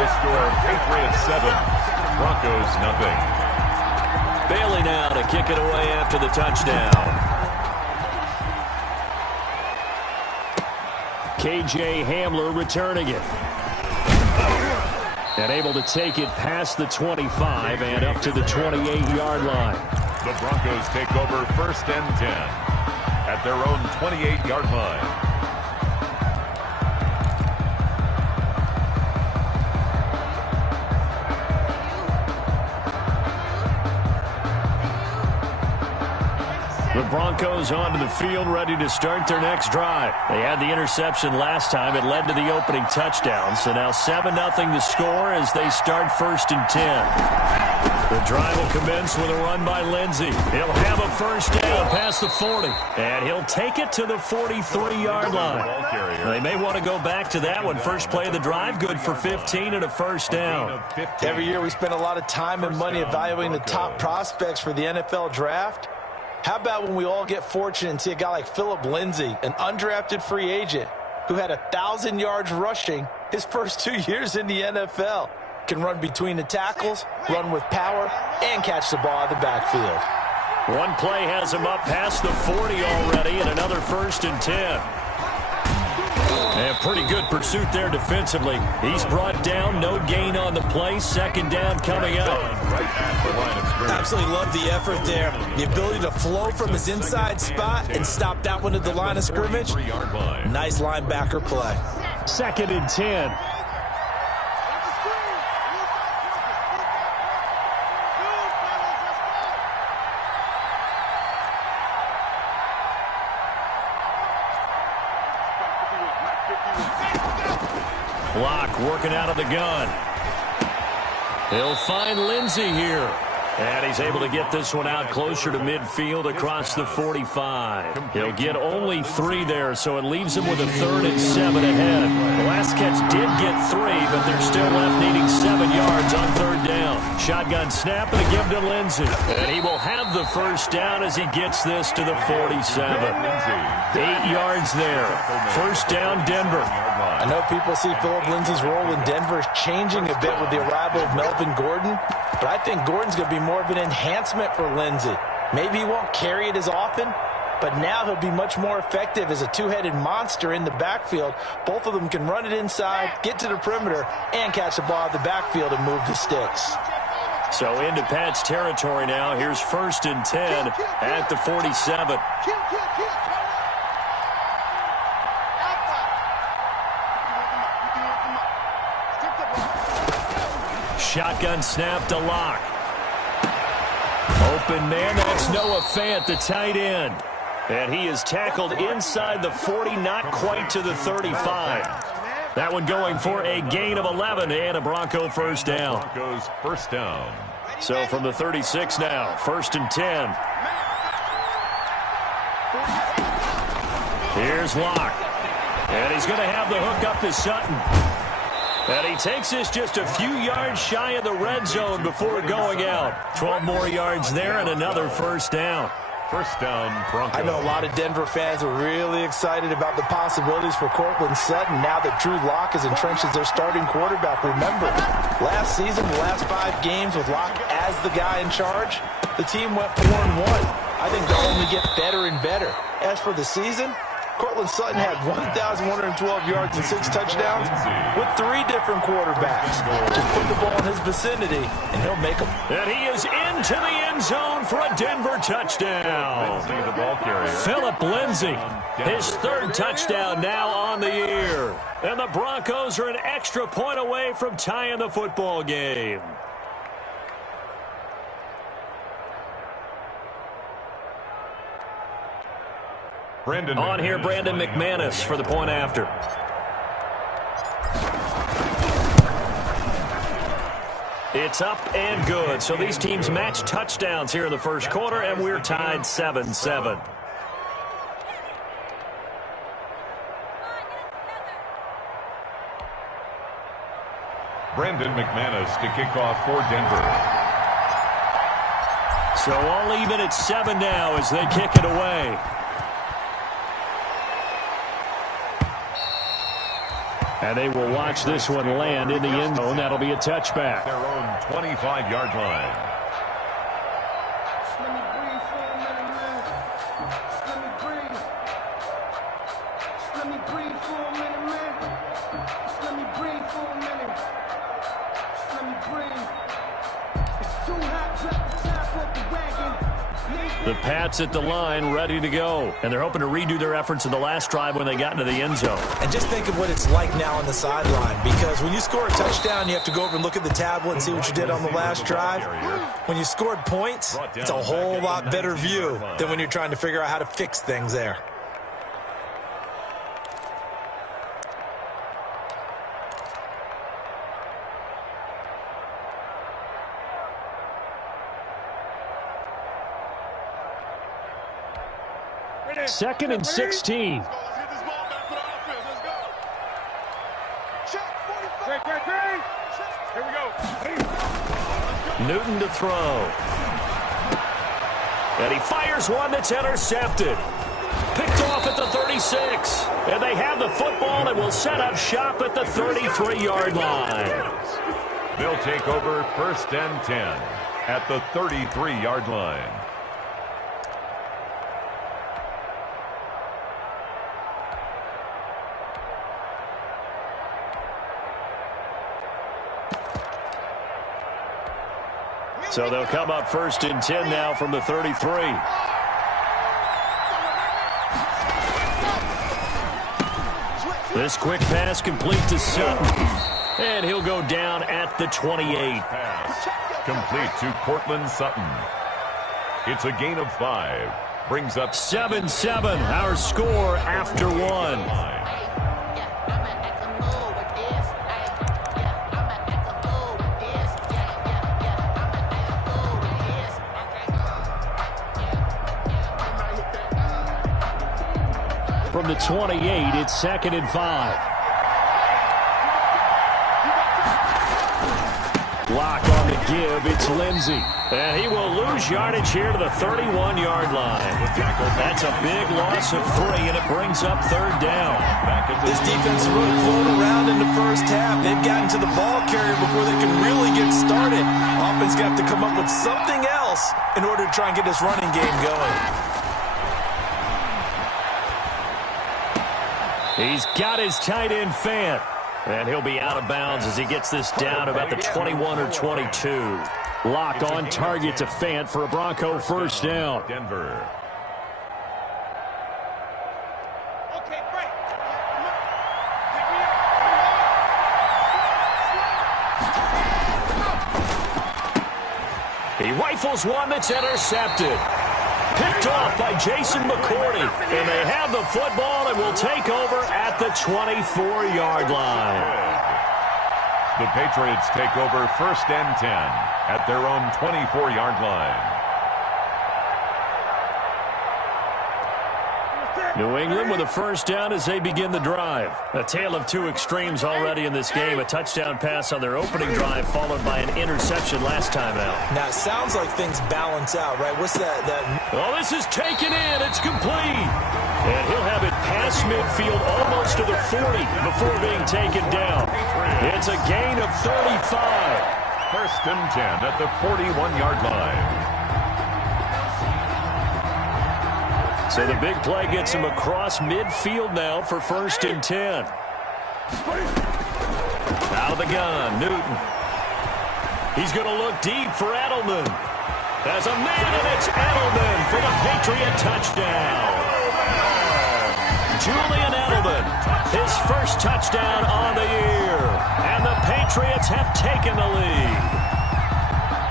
The score, Patriots 7, Broncos nothing. Bailey now to kick it away after the touchdown. KJ Hamler returning it. And able to take it past the 25 and up to the 28-yard line. The Broncos take over 1st and 10 at their own 28-yard line. The Broncos onto the field, ready to start their next drive. They had the interception last time. It led to the opening touchdown. So now 7-0 the score as they start 1st and 10. The drive will commence with a run by Lindsey. He'll have a first down past the 40. And he'll take it to the 43-yard line. They may want to go back to that one. First play of the drive, good for 15 and a first down. Every year we spend a lot of time and money evaluating the top prospects for the NFL draft. How about when we all get fortunate and see a guy like Philip Lindsay, an undrafted free agent who had 1,000 yards rushing his first 2 years in the NFL. Can run between the tackles, run with power, and catch the ball out of the backfield. One play has him up past the 40 already, and another 1st and 10. And pretty good pursuit there defensively. He's brought down, no gain on the play. 2nd down coming up. Absolutely love the effort there. The ability to flow from his inside spot and stop that one at the line of scrimmage. Nice linebacker play. 2nd and 10. Block working out of the gun. He'll find Lindsey here. And he's able to get this one out closer to midfield across the 45. He'll get only 3 there, so it leaves him with a 3rd and 7 ahead. The last catch did get 3, but they're still left needing 7 yards on 3rd down. Shotgun snap and a give to Lindsey. And he will have the first down as he gets this to the 47. 8 yards there. First down, Denver. I know people see Philip Lindsay's role in Denver changing a bit with the arrival of Melvin Gordon, but I think Gordon's going to be more of an enhancement for Lindsay. Maybe he won't carry it as often, but now he'll be much more effective as a two-headed monster in the backfield. Both of them can run it inside, get to the perimeter, and catch the ball out of the backfield and move the sticks. So into Pat's territory now. Here's 1st and 10 at the 47. Shotgun snap to Locke. Open man, that's Noah Fant, the tight end. And he is tackled inside the 40, not quite to the 35. That one going for a gain of 11 and a Bronco first down. Broncos first down. So from the 36 now, 1st and 10. Here's Locke. And he's going to have the hook up to Sutton. And he takes this just a few yards shy of the red zone before going out. 12 more yards there and another first down. First down, Broncos. I know a lot of Denver fans are really excited about the possibilities for Courtland Sutton now that Drew Lock is entrenched as their starting quarterback. Remember, last season, the last 5 games with Lock as the guy in charge, the team went 4-1. I think they'll only get better and better. As for the season, Courtland Sutton had 1,112 yards and 6 touchdowns with 3 different quarterbacks. Just put the ball in his vicinity, and he'll make them. And he is into the end zone for a Denver touchdown. Philip Lindsay, his 3rd touchdown now on the year. And the Broncos are an extra point away from tying the football game. On here, Brandon McManus for the point after. It's up and good. So these teams match touchdowns here in the first quarter, and we're tied 7-7. Brandon McManus to kick off for Denver. So all even at 7 now as they kick it away. And they will watch this one land in the end zone. That'll be a touchback. Their own 25-yard line. The Pats at the line, ready to go. And they're hoping to redo their efforts in the last drive when they got into the end zone. And just think of what it's like now on the sideline, because when you score a touchdown, you have to go over and look at the tablet and see what you did on the last drive. When you scored points, it's a whole lot better view than when you're trying to figure out how to fix things there. Second and 16. Newton to throw. And he fires one that's intercepted. Picked off at the 36. And they have the football and will set up shop at the 33-yard line. They'll take over 1st and 10 at the 33-yard line. So they'll come up 1st and 10 now from the 33. This quick pass complete to Sutton. And he'll go down at the 28. Pass complete to Cortland Sutton. It's a gain of 5. Brings up 7-7, our score after 1. From the 28, it's 2nd and 5. Lock on the give, it's Lindsey. And he will lose yardage here to the 31-yard line. That's a big loss of 3, and it brings up 3rd down. This defense really flown around in the first half. They've gotten to the ball carrier before they can really get started. Offense got to come up with something else in order to try and get this running game going. He's got his tight end Fant. And he'll be out of bounds as he gets this down about the 21 or 22. Lock on target to Fant for a Bronco 1st down. Denver. He rifles one that's intercepted. Picked off by Jason McCourty. And they have the football and will take over at the 24-yard line. The Patriots take over 1st and 10 at their own 24-yard line. New England with a 1st down as they begin the drive. A tale of 2 extremes already in this game. A touchdown pass on their opening drive followed by an interception last time out. Now, it sounds like things balance out, right? What's that? Oh, this is taken in. It's complete. And he'll have it past midfield almost to the 40 before being taken down. It's a gain of 35. 1st and 10 at the 41-yard line. So the big play gets him across midfield now for 1st and 10. Out of the gun, Newton. He's going to look deep for Edelman. There's a man, and it's Edelman for the Patriot touchdown. Julian Edelman, his 1st touchdown on the year. And the Patriots have taken the lead.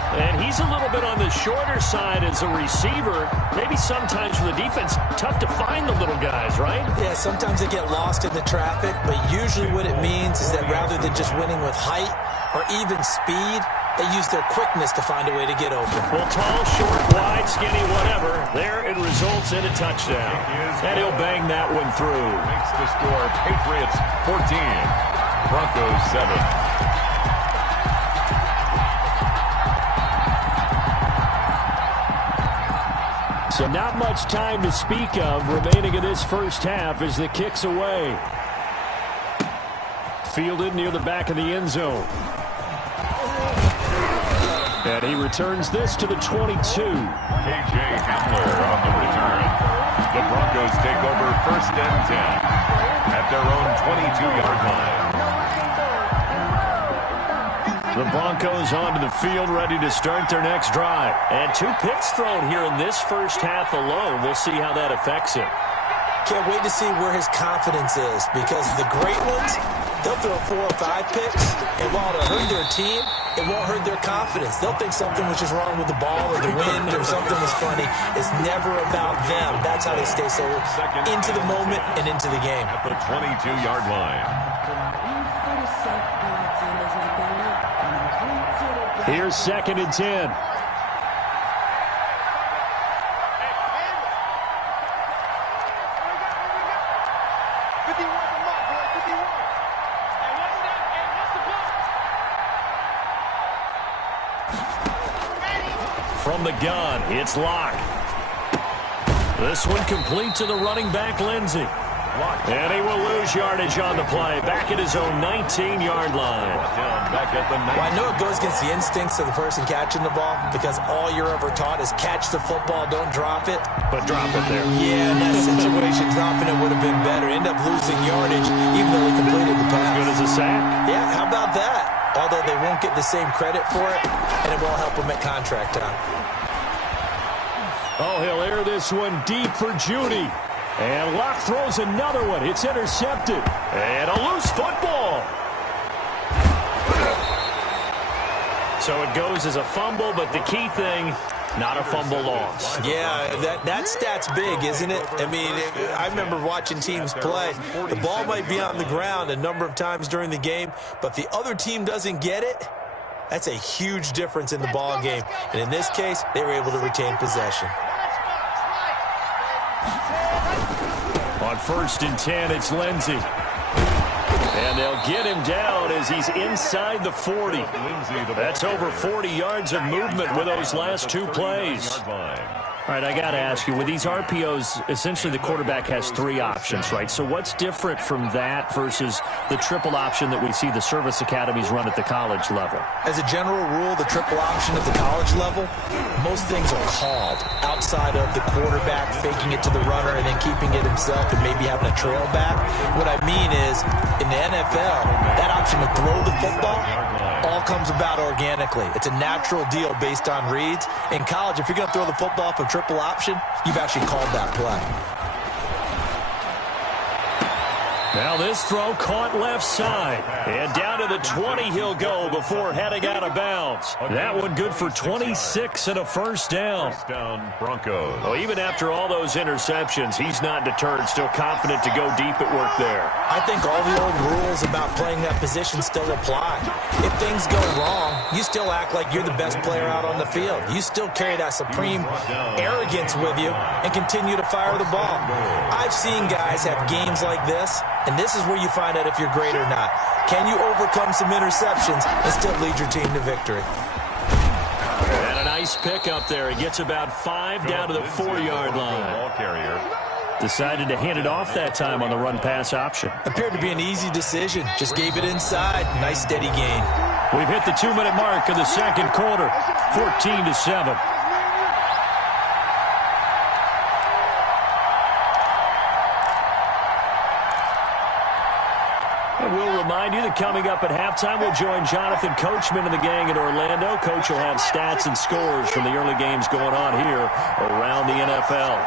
And he's a little bit on the shorter side as a receiver. Maybe sometimes for the defense, tough to find the little guys, right? Yeah, sometimes they get lost in the traffic, but usually what it means is that rather than just winning with height or even speed, they use their quickness to find a way to get open. Well, tall, short, wide, skinny, whatever, there it results in a touchdown. And he'll bang that one through. Makes the score Patriots 14, Broncos 7. So not much time to speak of remaining in this 1st half as the kick's away. fielded near the back of the end zone. And he returns this to the 22. K.J. Hamler on the return. The Broncos take over 1st and 10 at their own 22-yard line. The Broncos onto the field, ready to start their next drive. And 2 picks thrown here in this first half alone. We'll see how that affects him. Can't wait to see where his confidence is, because the great ones, they'll throw 4 or 5 picks, and while it'll hurt their team, it won't hurt their confidence. They'll think something was just wrong with the ball or the wind or something was funny. It's never about them. That's how they stay so into the moment and into the game. At the 22-yard line. Here's 2nd and 10. From the gun, it's Locke. This one complete to the running back, Lindsey. And he will lose yardage on the play, back at his own 19-yard line. Well, I know it goes against the instincts of the person catching the ball, because all you're ever taught is catch the football, don't drop it. But drop it there. Yeah, in that situation, dropping it would have been better. End up losing yardage, even though he completed the pass. Good as a sack. Yeah, how about that? Although they won't get the same credit for it, and it won't help them at contract time. Oh, he'll air this one deep for Judy. And Locke throws another one. It's intercepted. And a loose football. So it goes as a fumble, but the key thing, not a fumble loss. Yeah, that stat's big, isn't it? I mean, I remember watching teams play. The ball might be on the ground a number of times during the game, but the other team doesn't get it. That's a huge difference in the ball game. And in this case, they were able to retain possession. On 1st and 10, it's Lindsey. And they'll get him down as he's inside the 40. That's over 40 yards of movement with those last 2 plays. All right, I got to ask you, with these RPOs, essentially the quarterback has 3 options, right? So what's different from that versus the triple option that we see the service academies run at the college level? As a general rule, the triple option at the college level, most things are called outside of the quarterback faking it to the runner and then keeping it himself and maybe having a trail back. What I mean is, in the NFL, that option to throw the football all comes about organically. It's a natural deal based on reads. In college, if you're going to throw the football for triple option, you've actually called that play. Now this throw caught left side. And down to the 20 he'll go before heading out of bounds. That one good for 26 and a first down. First down, Broncos. Well, even after all those interceptions, he's not deterred, still confident to go deep at work there. I think all the old rules about playing that position still apply. If things go wrong, you still act like you're the best player out on the field. You still carry that supreme arrogance with you and continue to fire the ball. I've seen guys have games like this, and this is where you find out if you're great or not. Can you overcome some interceptions and still lead your team to victory? And a nice pick up there. He gets about 5 down to the 4-yard line. Ball carrier. Decided to hand it off that time on the run-pass option. Appeared to be an easy decision. Just gave it inside. Nice steady gain. We've hit the 2-minute mark of the second quarter. 14-7. And we'll remind you that coming up at halftime, we'll join Jonathan Coachman and the gang in Orlando. Coach will have stats and scores from the early games going on here around the NFL.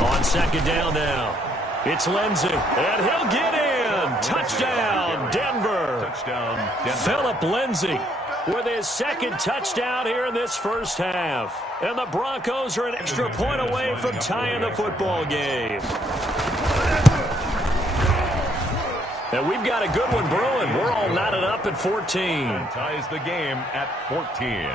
On 2nd down now, it's Lindsey, and he'll get in. Touchdown, Denver. Touchdown, Denver. Philip Lindsey with his 2nd touchdown here in this first half. And the Broncos are an extra point away from tying the football game. And we've got a good one brewing. We're all knotted up at 14. And ties the game at 14.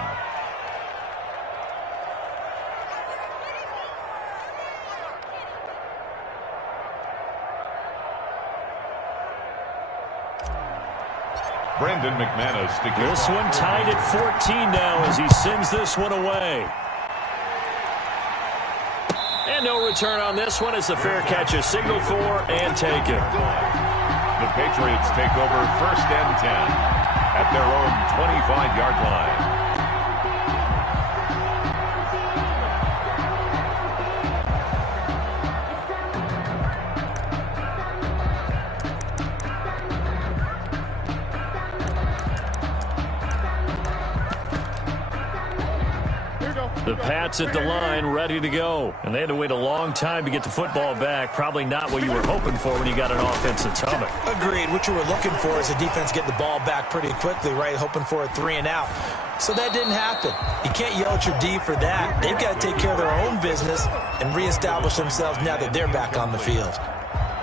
Brandon McManus to kick This off. one tied at 14 now as he sends this one away. And And no return on this one as the fair catch is signaled for and taken. The Patriots take over 1st and 10 at their own 25-yard line. The Pats at the line, ready to go. And they had to wait a long time to get the football back. Probably not what you were hoping for when you got an offense that's humming. Agreed. What you were looking for is a defense getting the ball back pretty quickly, right? Hoping for a 3 and out. So that didn't happen. You can't yell at your D for that. They've got to take care of their own business and reestablish themselves now that they're back on the field.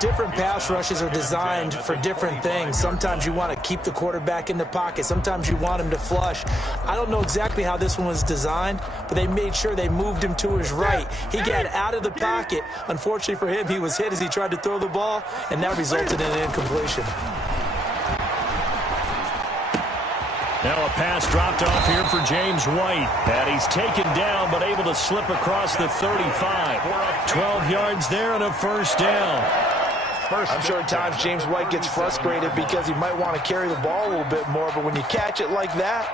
Different pass rushes are designed for different things. Sometimes you want to keep the quarterback in the pocket. Sometimes you want him to flush. I don't know exactly how this one was designed, but they made sure they moved him to his right. He got out of the pocket. Unfortunately for him, he was hit as he tried to throw the ball, and that resulted in an incompletion. Now a pass dropped off here for James White. And he's taken down, but able to slip across the 35. 12 yards there and a first down. I'm sure at times James White gets frustrated because he might want to carry the ball a little bit more, but when you catch it like that,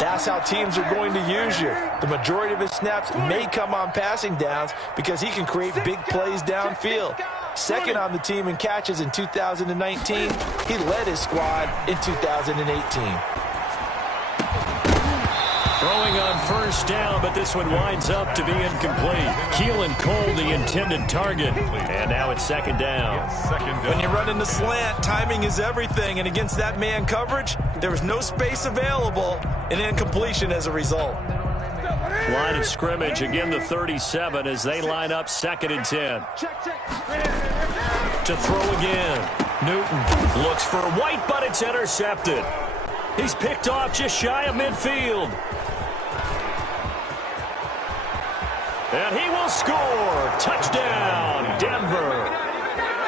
that's how teams are going to use you. The majority of his snaps may come on passing downs because he can create big plays downfield. Second on the team in catches in 2019. He led his squad in 2018. Throwing on first down, but this one winds up to be incomplete. Keelan Cole, the intended target. And now it's second down. When you run in the slant, timing is everything. And against that man coverage, there was no space available. An incompletion as a result. Line of scrimmage, again the 37 as they line up 2nd and 10. To throw again. Newton looks for White, but it's intercepted. He's picked off just shy of midfield. And he will score. Touchdown, Denver.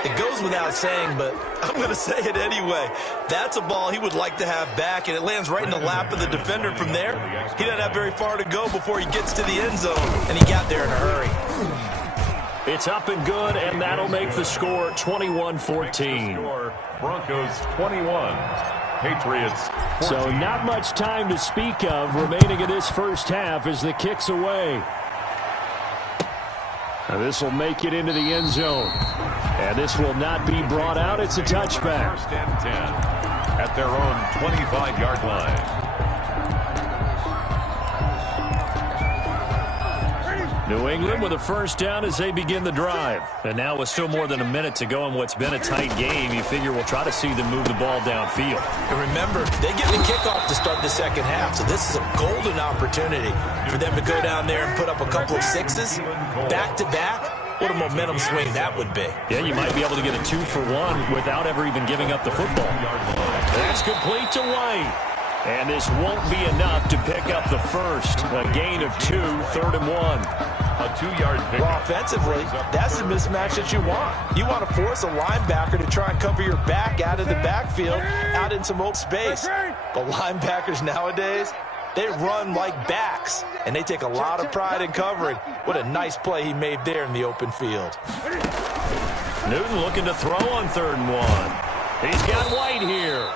It goes without saying, but I'm going to say it anyway. That's a ball he would like to have back, and it lands right in the lap of the defender from there. He doesn't have very far to go before he gets to the end zone, and he got there in a hurry. It's up and good, and that'll make the score 21-14. Broncos 21. Patriots 14. So not much time to speak of remaining in this first half as the kick's away. Now this will make it into the end zone. And this will not be brought out. It's a touchback. 1st and 10 at their own 25-yard line. New England with a first down as they begin the drive. And now with still more than a minute to go in what's been a tight game, you figure we'll try to see them move the ball downfield. And remember, they get the kickoff to start the second half, so this is a golden opportunity for them to go down there and put up a couple of sixes back-to-back. What a momentum swing that would be. Yeah, you might be able to get a 2-for-1 without ever even giving up the football. That's complete to White. And this won't be enough to pick up the first. A gain of 2, 3rd and 1. A 2-yard pick. Well, offensively, that's the mismatch that you want. You want to force a linebacker to try and cover your back out of the backfield, out in some open space. But linebackers nowadays, they run like backs, and they take a lot of pride in covering. What a nice play he made there in the open field. Newton looking to throw on 3rd and 1. He's got White here.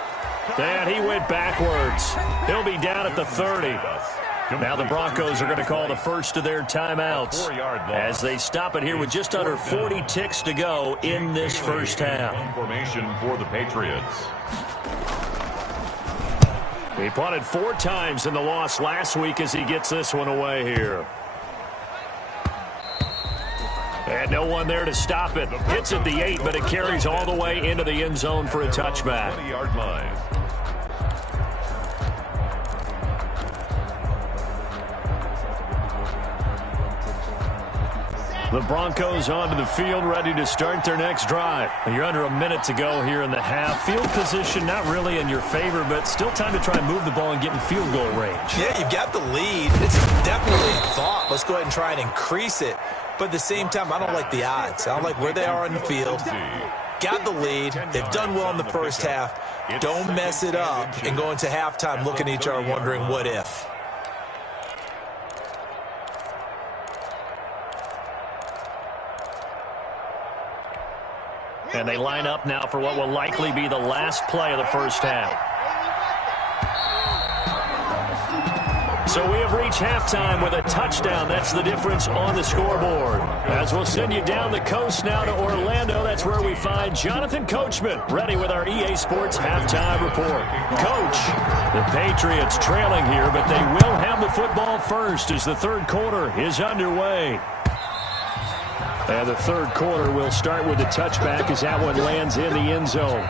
And he went backwards. He'll be down at the 30. Now the Broncos are going to call the first of their timeouts as they stop it here with just under 40 ticks to go in this first half. Formation for the Patriots. He punted 4 times in the loss last week as he gets this one away here. And no one there to stop it. Hits at the 8, but it carries all the way into the end zone for a touchback. 20-yard line. The Broncos onto the field, ready to start their next drive. You're under a minute to go here in the half. Field position not really in your favor, but still time to try and move the ball and get in field goal range. Yeah, you've got the lead. It's definitely a thought. Let's go ahead and try and increase it. But at the same time, I don't like the odds. I don't like where they are on the field. Got the lead. They've done well in the first half. Don't mess it up and go into halftime looking at each other wondering what if. And they line up now for what will likely be the last play of the first half. So we have reached halftime with a touchdown. That's the difference on the scoreboard. As we'll send you down the coast now to Orlando, that's where we find Jonathan Coachman, ready with our EA Sports halftime report. Coach, the Patriots trailing here, but they will have the football first as the third quarter is underway. And the third quarter will start with the touchback as that one lands in the end zone.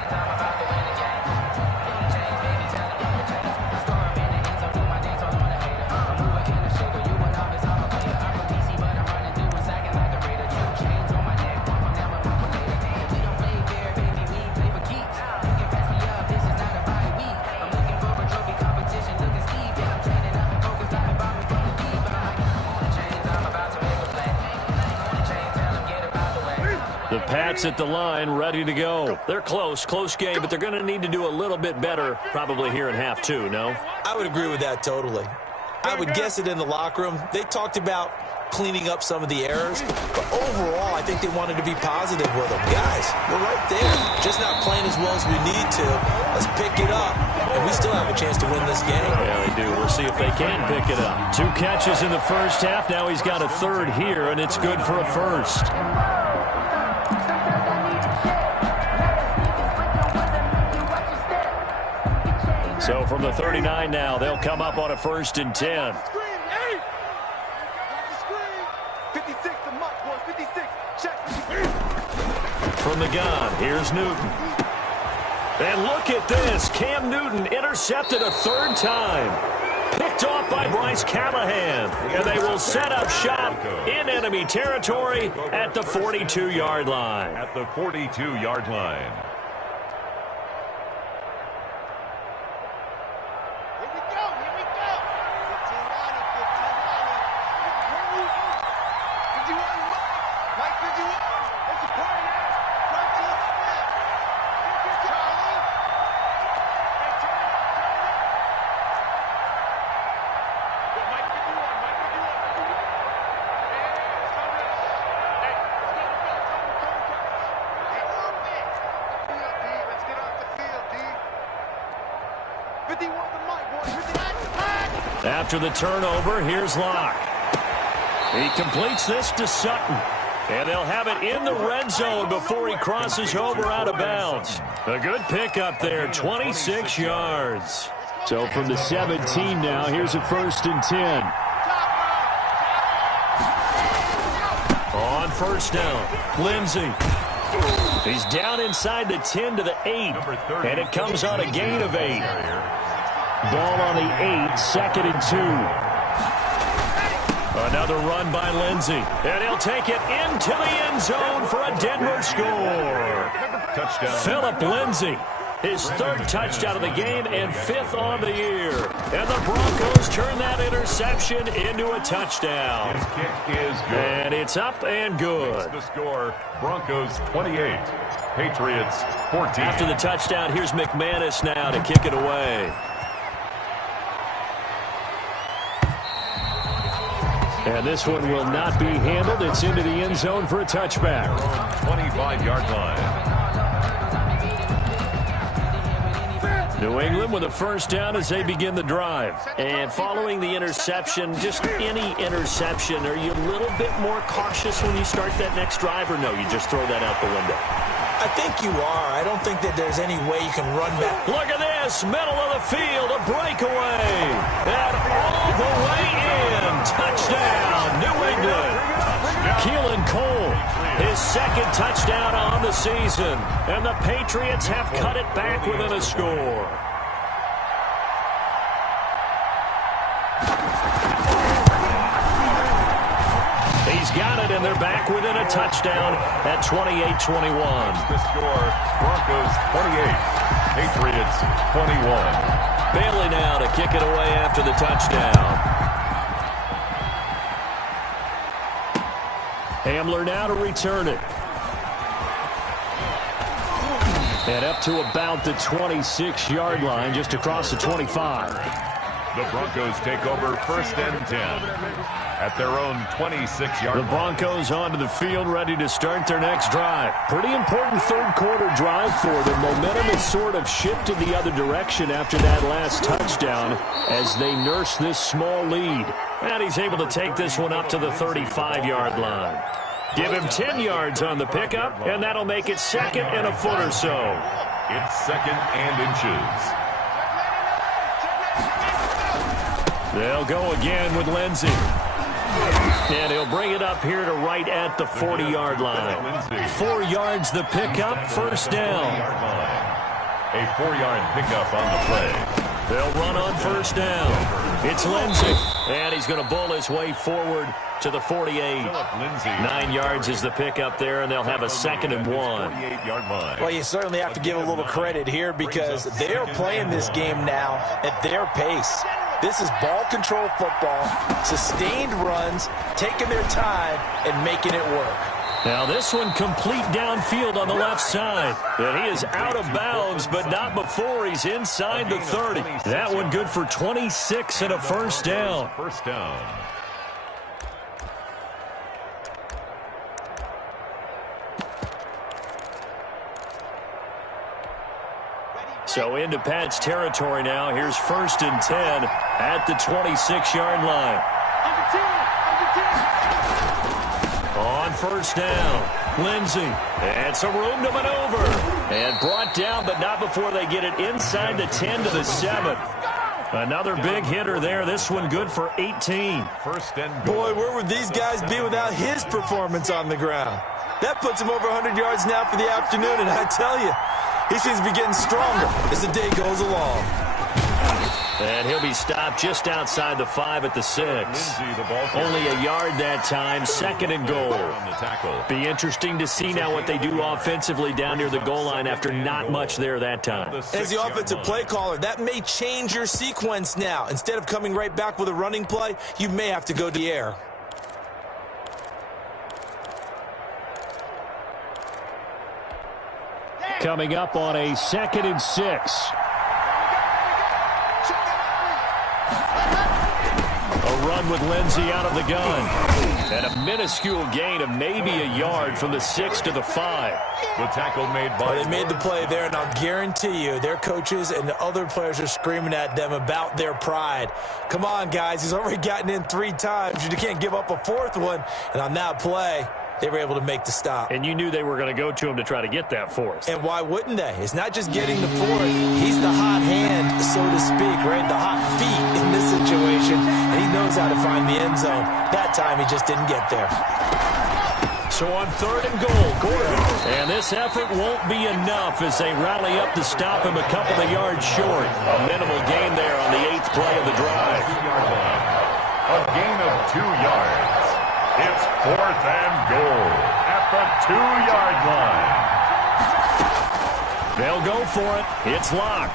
The Pats at the line, ready to go. They're close game, but they're going to need to do a little bit better probably here in half two, no? I would agree with that totally. I would guess it in the locker room. They talked about cleaning up some of the errors, but overall, I think they wanted to be positive with them. Guys, we're right there. Just not playing as well as we need to. Let's pick it up, and we still have a chance to win this game. Yeah, they do. We'll see if they can pick it up. 2 catches in the first half. Now he's got a third here, and it's good for a first. So from the 39 now, they'll come up on a 1st and 10. From the gun, here's Newton. And look at this. Cam Newton intercepted a 3rd time. Picked off by Bryce Callahan. And they will set up shop in enemy territory at the 42-yard line. At the 42-yard line. After the turnover, here's Locke. He completes this to Sutton. And they'll have it in the red zone before he crosses over out of bounds. A good pickup there, 26 yards. So from the 17 now, here's a 1st and 10. On 1st down, Lindsey. He's down inside the 10 to the 8. And it comes on a gain of 8. Ball on the 8, 2nd and 2. Another run by Lindsey. And he'll take it into the end zone for a Denver score. Touchdown. Philip Lindsey. His 3rd touchdown of the game and 5th on the year. And the Broncos turn that interception into a touchdown. His kick is good. And it's up and good. The score, Broncos 28, Patriots 14. After the touchdown, here's McManus now to kick it away. And this one will not be handled. It's into the end zone for a touchback. 25-yard line. New England with a 1st down as they begin the drive. And following the interception, just any interception, are you a little bit more cautious when you start that next drive, or no, you just throw that out the window? I think you are. I don't think that there's any way you can run back. Look at this, middle of the field, a breakaway. And all the way in. Touchdown, New England. Keelan Cole, his 2nd touchdown on the season. And the Patriots have cut it back within a score. He's got it, and they're back within a touchdown at 28-21. The score, Broncos 28, Patriots 21. Bailey now to kick it away after the touchdown. Hamler now to return it. And up to about the 26-yard line, just across the 25. The Broncos take over 1st and 10. at their own 26-yard line. The Broncos onto the field, ready to start their next drive. Pretty important third-quarter drive for them. Momentum has sort of shifted the other direction after that last touchdown as they nurse this small lead. And he's able to take this one up to the 35-yard line. Give him 10 yards on the pickup, and that'll make it second and a foot or so. It's second and inches. They'll go again with Lindsey. And he'll bring it up here to right at the 40-yard line. 4 yards the pickup, first down. A 4-yard pickup on the play. They'll run on first down. It's Lindsey. And he's going to bull his way forward to the 48. 9 yards is the pickup there, and they'll have a second and 1. Well, you certainly have to give a little credit here because they're playing this game now at their pace. This is ball control football, sustained runs, taking their time, and making it work. Now this one complete downfield on the left side. And he is out of bounds, but not before he's inside the 30. That one good for 26 and a first down. First down. So into Pat's territory now. Here's first and 10 at the 26-yard line. On first down, Lindsey. And some room to maneuver. And brought down, but not before they get it inside the 10 to the 7. Another big hitter there. This one good for 18. First and goal. Boy, where would these guys be without his performance on the ground? That puts him over 100 yards now for the afternoon, and I tell you, he seems to be getting stronger as the day goes along. And he'll be stopped just outside the 5 at the 6. Only a yard that time, second and goal. Be interesting to see now what they do offensively down near the goal line after not much there that time. As the offensive play caller, that may change your sequence now. Instead of coming right back with a running play, you may have to go to the air. Coming up on a second and 6. A run with Lindsey out of the gun. And a minuscule gain of maybe a yard from the 6 to the 5. The tackle made by... Well, they made the play there, and I'll guarantee you their coaches and the other players are screaming at them about their pride. Come on, guys. He's already gotten in 3 times. You can't give up a 4th one. And on that play, they were able to make the stop. And you knew they were going to go to him to try to get that 4th. And why wouldn't they? It's not just getting the 4th. He's the hot hand, so to speak, right? The hot feet in this situation. And he knows how to find the end zone. That time, he just didn't get there. So on third and goal, Gordon. And this effort won't be enough as they rally up to stop him a couple of yards short. A minimal gain there on the 8th play of the drive. A gain of 2 yards. It's 4th and goal at the 2-yard line. They'll go for it. It's Locke.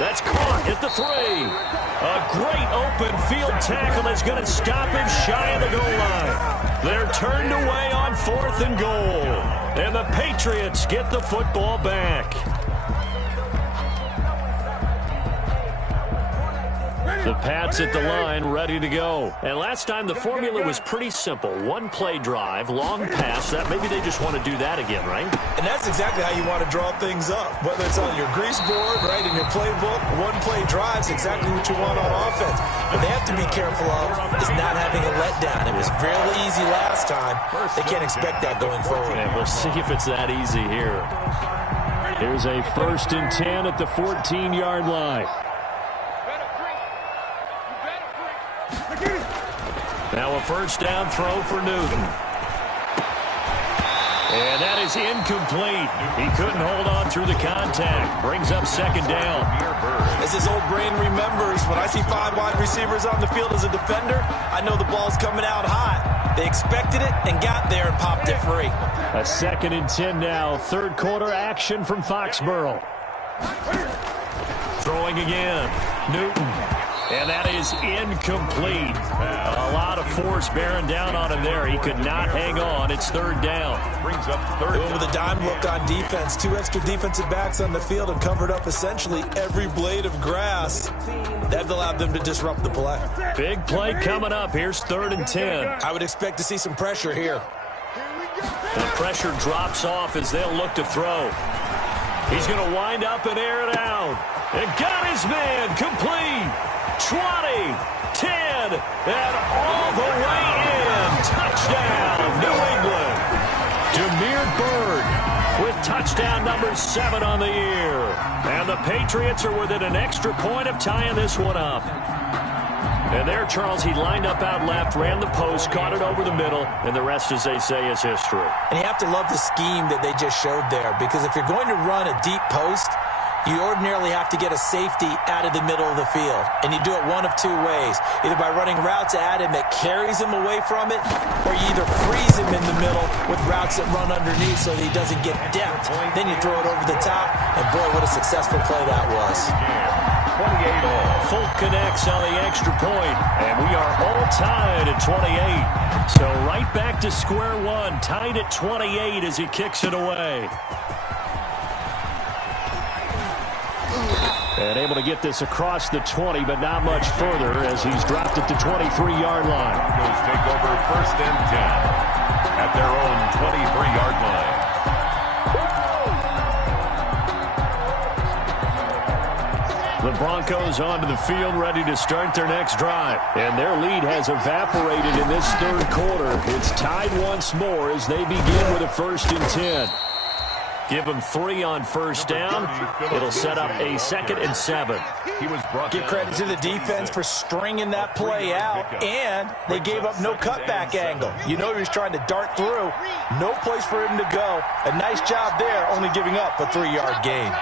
That's caught at the 3. A great open field tackle that's going to stop him shy of the goal line. They're turned away on 4th and goal. And the Patriots get the football back. The Pats at the line, ready to go. And last time, the formula was pretty simple. 1-play drive, long pass. That maybe they just want to do that again, right? And that's exactly how you want to draw things up. Whether it's on your grease board, right, in your playbook, 1-play drive's exactly what you want on offense. What they have to be careful of is not having a letdown. It was fairly easy last time. They can't expect that going forward. And we'll see if it's that easy here. Here's a first and 10 at the 14-yard line. Now a first down throw for Newton. And that is incomplete. He couldn't hold on through the contact. Brings up second down. As his old brain remembers, when I see 5 wide receivers on the field as a defender, I know the ball's coming out hot. They expected it and got there and popped it free. A second and 10 now. Third quarter action from Foxborough. Throwing again. Newton. And that is incomplete. A lot of force bearing down on him there. He could not hang on. It's third down. Brings up third. With a dime look on defense, 2 extra defensive backs on the field and covered up essentially every blade of grass. That allowed them to disrupt the play. Big play coming up. Here's 3rd and 10. I would expect to see some pressure here. The pressure drops off as they'll look to throw. He's going to wind up and air it out. And got his man complete. 20, 10, and all the way in. Touchdown, New England. Damiere Byrd with touchdown number 7 on the year. And the Patriots are within an extra point of tying this one up. And there, Charles, he lined up out left, ran the post, caught it over the middle, and the rest, as they say, is history. And you have to love the scheme that they just showed there, because if you're going to run a deep post, you ordinarily have to get a safety out of the middle of the field. And you do it one of 2 ways. Either by running routes at him that carries him away from it, or you either freeze him in the middle with routes that run underneath so that he doesn't get depth. Then you throw it over the top, and boy, what a successful play that was. 28 all. Fulk connects on the extra point, and we are all tied at 28. So right back to square one, tied at 28 as he kicks it away. And able to get this across the 20, but not much further as he's dropped it to 23-yard line. Broncos take over 1st and 10 at their own 23-yard line. The Broncos onto the field, ready to start their next drive. And their lead has evaporated in this 3rd quarter. It's tied once more as they begin with a 1st and 10. Give them 3 on 1st down. It'll set up a 2nd and 7. Give credit to the defense for stringing that play out, and they gave up no cutback angle. You know he was trying to dart through. No place for him to go. A nice job there, only giving up a 3-yard gain.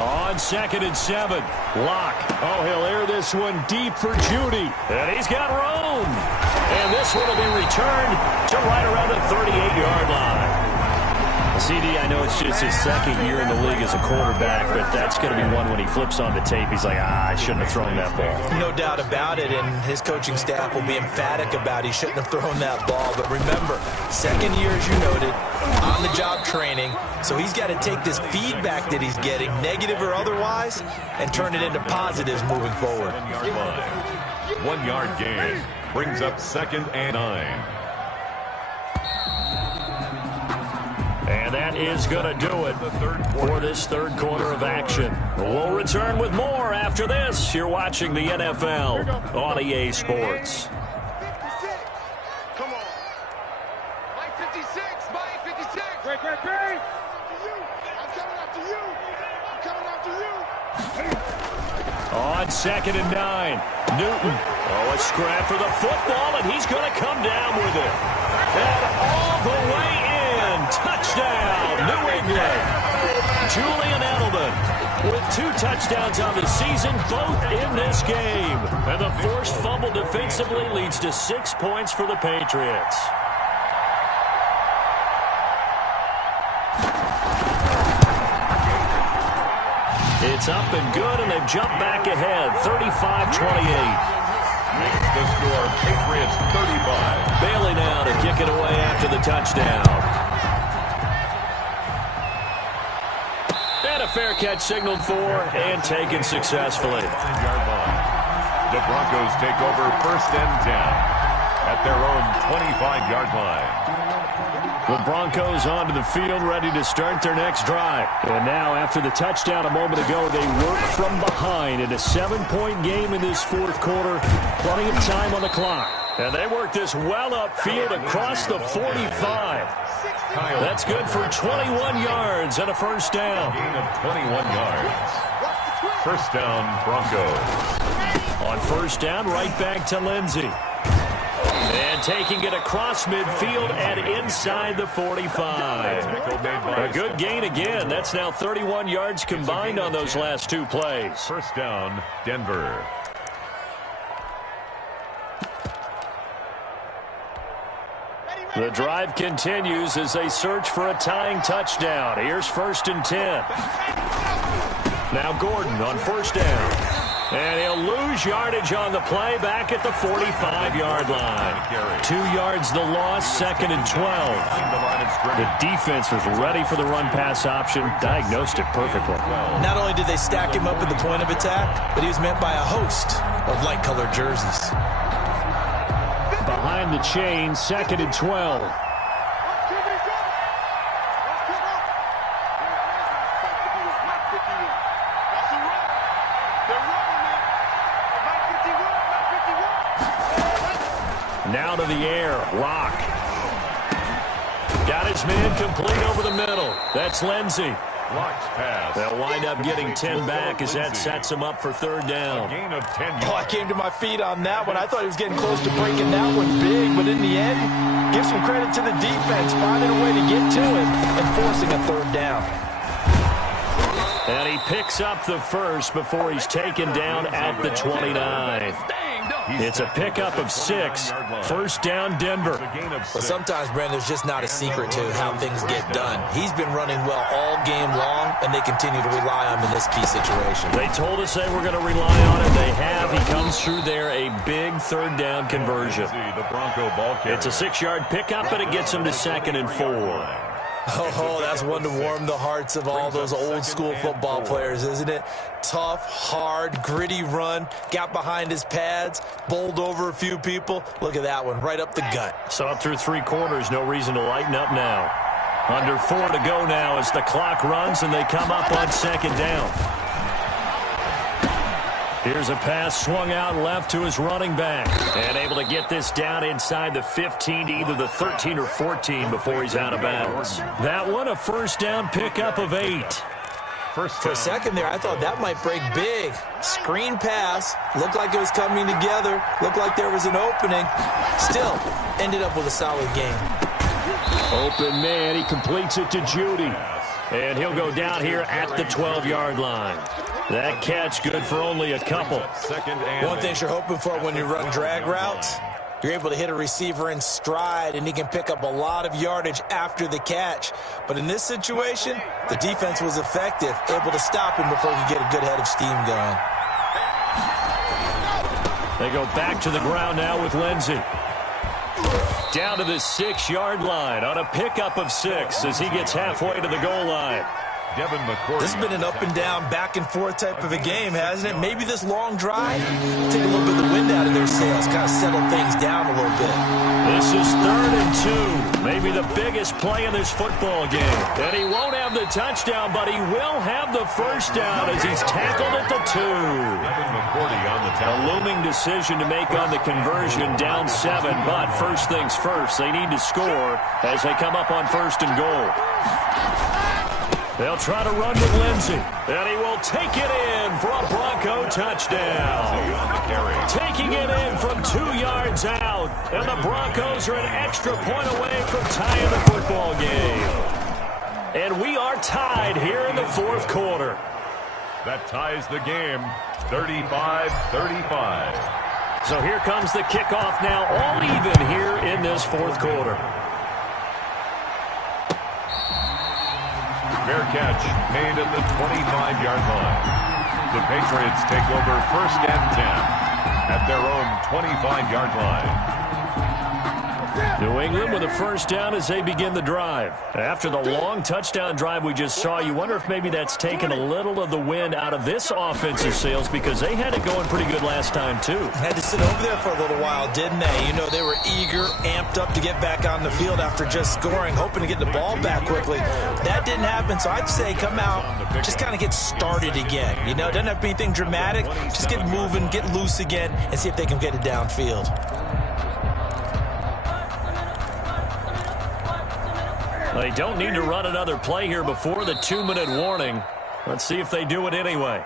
On 2nd and 7, Locke. Oh, he'll air this one deep for Judy. And he's got room. And this one will be returned to right around the 38-yard line. CD, I know it's just his 2nd year in the league as a quarterback, but that's going to be one when he flips on the tape. He's like, I shouldn't have thrown that ball. No doubt about it, and his coaching staff will be emphatic about he shouldn't have thrown that ball. But remember, 2nd year, as you noted, on-the-job training, so he's got to take this feedback that he's getting, negative or otherwise, and turn it into positives moving forward. 1-yard gain brings up 2nd and 9. And that is going to do it for this 3rd quarter of action. We'll return with more after this. You're watching the NFL on EA Sports. Come on. Mike 56, Mike 56. Great. I'm coming after you. I'm coming after you. On 2nd and 9, Newton. Oh, a scrap for the football, and he's going to come down with it. And all the way in. Touchdown, New England. Julian Edelman with 2 touchdowns on the season, both in this game. And the forced fumble defensively leads to 6 points for the Patriots. It's up and good, and they've jumped back ahead, 35-28. Makes the score Patriots 35. Bailey now to kick it away after the touchdown. And a fair catch signaled for and taken successfully. The Broncos take over 1st and 10 at their own 25-yard line. The Broncos onto the field, ready to start their next drive. And now, after the touchdown a moment ago, they work from behind in a 7-point game in this 4th quarter. Plenty of time on the clock. And they work this well upfield across the 45. That's good for 21 yards and a 1st down. Gain of 21 yards. 1st down, Broncos. On 1st down, right back to Lindsey. And taking it across midfield and inside the 45. A good gain again. That's now 31 yards combined on those last 2 plays. 1st down, Denver. The drive continues as they search for a tying touchdown. Here's 1st and 10. Now Gordon on 1st down. And he'll lose yardage on the play back at the 45-yard line. 2 yards the loss, 2nd and 12. The defense was ready for the run-pass option, diagnosed it perfectly. Not only did they stack him up at the point of attack, but he was met by a host of light-colored jerseys. Behind the chain, 2nd and 12. Now to the air, Locke. Got his man complete over the middle. That's Lindsey. Locke's pass. They'll wind up getting 10 back as that sets him up for 3rd down. A gain of 10 yards. Oh, I came to my feet on that one. I thought he was getting close to breaking that one big, but in the end, give some credit to the defense, finding a way to get to him and forcing a 3rd down. And he picks up the first before he's taken down at the 29. It's a pickup of 6. 1st down, Denver. But sometimes, Brandon, there's just not a secret to how things get done. He's been running well all game long, and they continue to rely on him in this key situation. They told us they were going to rely on it. They have. He comes through there, a big 3rd down conversion. It's a 6-yard pickup, and it gets him to 2nd and 4. Oh, that's one to warm the hearts of all those old-school football players, isn't it? Tough, hard, gritty run, got behind his pads, bowled over a few people. Look at that one, right up the gut. So up through 3 quarters, no reason to lighten up now. Under 4 to go now as the clock runs, and they come up on 2nd down. Here's a pass swung out left to his running back. And able to get this down inside the 15 to either the 13 or 14 before he's out of bounds. That one a 1st down pickup of 8. For a second there, I thought that might break big. Screen pass. Looked like it was coming together. Looked like there was an opening. Still, ended up with a solid game. Open man. He completes it to Judy. And he'll go down here at the 12-yard line. That catch good for only a couple. One thing you're hoping for when you run drag routes, you're able to hit a receiver in stride, and he can pick up a lot of yardage after the catch. But in this situation, the defense was effective, able to stop him before he could get a good head of steam going. They go back to the ground now with Lindsey. Down to the 6-yard line on a pickup of 6 as he gets halfway to the goal line. This has been an up-and-down, back-and-forth type of a game, hasn't it? Maybe this long drive take a little bit of the wind out of their sails, kind of settle things down a little bit. This is 3rd and 2, maybe the biggest play in this football game. And he won't have the touchdown, but he will have the 1st down as he's tackled at the 2. A looming decision to make on the conversion, down 7, but first things first, they need to score as they come up on 1st and goal. They'll try to run with Lindsey, and he will take it in for a Bronco touchdown. Taking it in from 2 yards out, and the Broncos are an extra point away from tying the football game. And we are tied here in the 4th quarter. That ties the game, 35-35. So here comes the kickoff now, all even here in this 4th quarter. Fair catch made at the 25-yard line. The Patriots take over 1st and 10 at their own 25-yard line. New England with a 1st down as they begin the drive. After the long touchdown drive we just saw, you wonder if maybe that's taken a little of the wind out of this offensive sails because they had it going pretty good last time too. Had to sit over there for a little while, didn't they? You know, they were eager, amped up to get back on the field after just scoring, hoping to get the ball back quickly. That didn't happen, so I'd say come out, just kind of get started again. You know, it doesn't have to be anything dramatic. Just get moving, get loose again, and see if they can get it downfield. They don't need to run another play here before the 2-minute warning. Let's see if they do it anyway.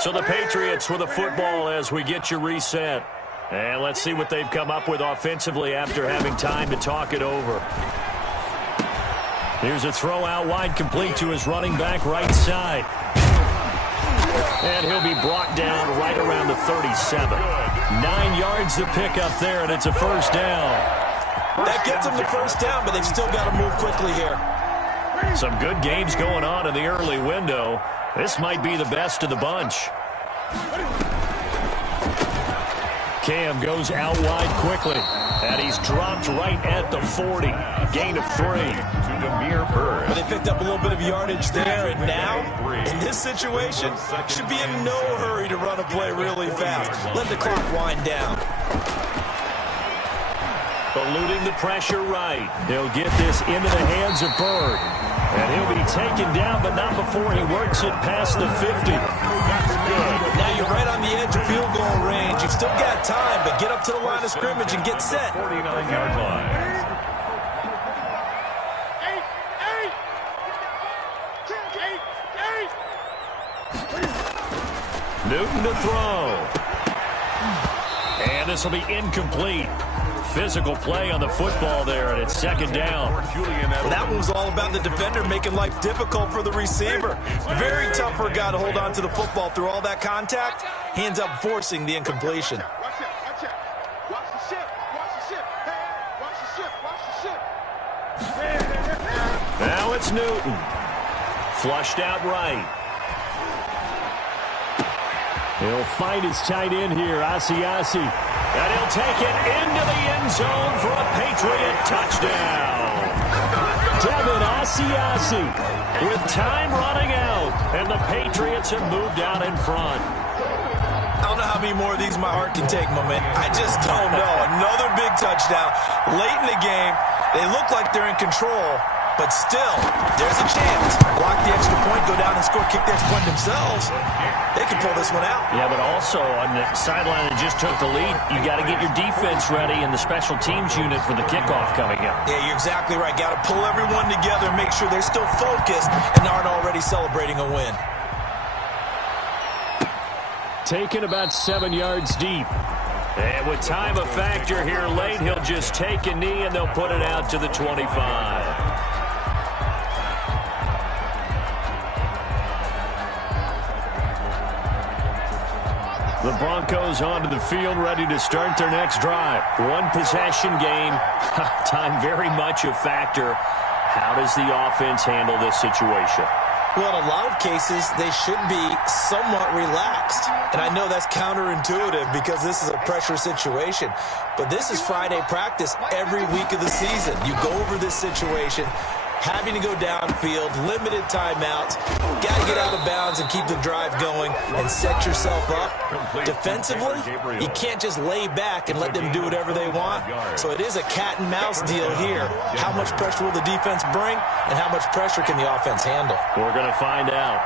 So the Patriots with a football as we get you reset. And let's see what they've come up with offensively after having time to talk it over. Here's a throw out wide complete to his running back right side. And he'll be brought down right around the 37. 9 yards to pick up there, and it's a first down. That gets them the first down, but they've still got to move quickly here. Some good games going on in the early window. This might be the best of the bunch. Cam goes out wide quickly, and he's dropped right at the 40. Gain of 3. But they picked up a little bit of yardage there, and now, in this situation, should be in no hurry to run a play really fast. Let the clock wind down. Eluding the pressure right. He'll get this into the hands of Bird. And he'll be taken down, but not before he works it past the 50. That's good. Now you're right on the edge of field goal range. You've still got time, but get up to the line of scrimmage and get set. 49-yard line. Newton to throw. And this will be incomplete. Physical play on the football there, and it's second down. Well, that one was all about the defender making life difficult for the receiver. Very tough for a guy to hold on to the football through all that contact. He ends up forcing the incompletion. Watch the ship. Watch the ship. Now it's Newton. Flushed out right. He'll find his tight end here, Asiasi. And he'll take it into the end zone for a Patriot touchdown. Devin Asiasi with time running out. And the Patriots have moved out in front. I don't know how many more of these my heart can take, my man. I just don't know. Another big touchdown. Late in the game, they look like they're in control. But still, there's a chance. Block the extra point, go down and score, kick the extra point themselves. They can pull this one out. Yeah, but also on the sideline that just took the lead, you got to get your defense ready and the special teams unit for the kickoff coming up. Yeah, you're exactly right. Got to pull everyone together and make sure they're still focused and aren't already celebrating a win. Taken about 7 yards deep. And with time a factor here late, he'll just take a knee and they'll put it out to the 25. The Broncos onto the field, ready to start their next drive. One possession game. Time very much a factor. How does the offense handle this situation? Well, in a lot of cases, they should be somewhat relaxed. And I know that's counterintuitive because this is a pressure situation. But this is Friday practice every week of the season. You go over this situation, having to go downfield, limited timeouts, got to get out of bounds and keep the drive going and set yourself up. Defensively, you can't just lay back and let them do whatever they want. So it is a cat and mouse deal here. How much pressure will the defense bring and how much pressure can the offense handle? We're going to find out.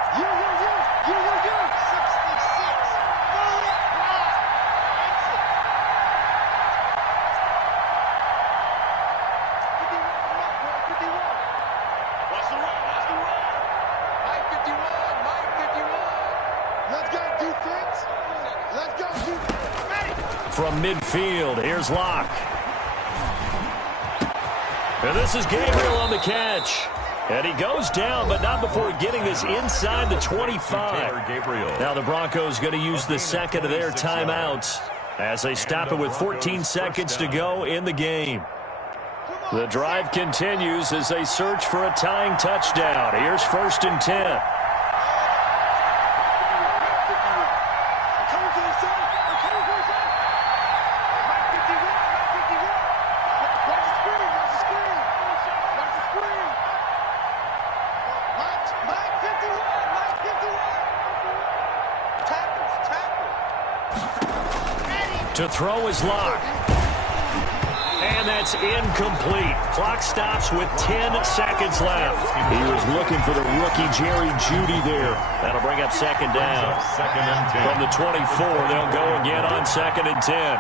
From midfield, here's Locke. And this is Gabriel on the catch. And he goes down, but not before getting this inside the 25. Now the Broncos going to use the second of their timeouts as they stop it with 14 seconds to go in the game. The drive continues as they search for a tying touchdown. Here's 1st and 10. To throw is Locke. And that's incomplete. Clock stops with 10 seconds left. He was looking for the rookie Jerry Jeudy there. That'll bring up second down. From the 24, they'll go again on 2nd and 10.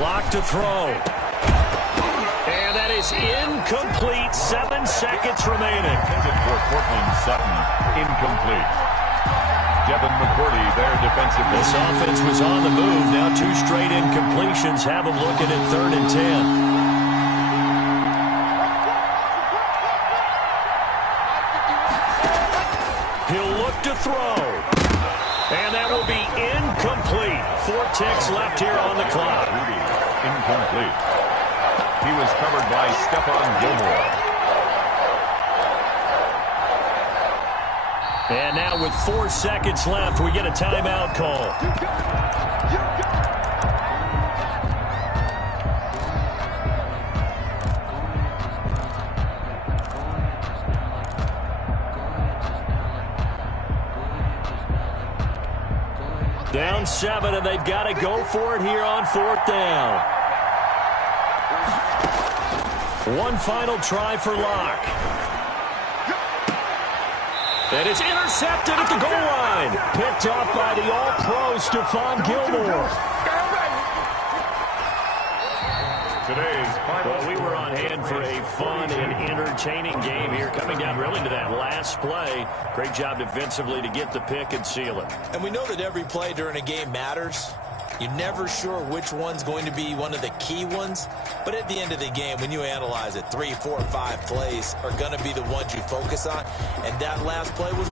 Locke to throw. And that is incomplete. 7 seconds remaining. For Portland Sutton, incomplete. Devin McCourty there defensively. This offense was on the move. Now 2 straight incompletions have them looking at 3rd and 10. to throw. And that will be incomplete. 4 ticks left here on the clock. Incomplete. He was covered by Stephon Gilmore. And now with 4 seconds left, we get a timeout call. Down 7, and they've got to go for it here on 4th down. One final try for Locke. And it's intercepted at the goal line. Picked up by the all-pro Stephon Gilmore. Today's final. Well, we were on hand for a fun and entertaining game here, coming down really to that last play. Great job defensively to get the pick and seal it. And we know that every play during a game matters. You're never sure which one's going to be one of the key ones. But at the end of the game, when you analyze it, 3, 4, 5 plays are going to be the ones you focus on. And that last play was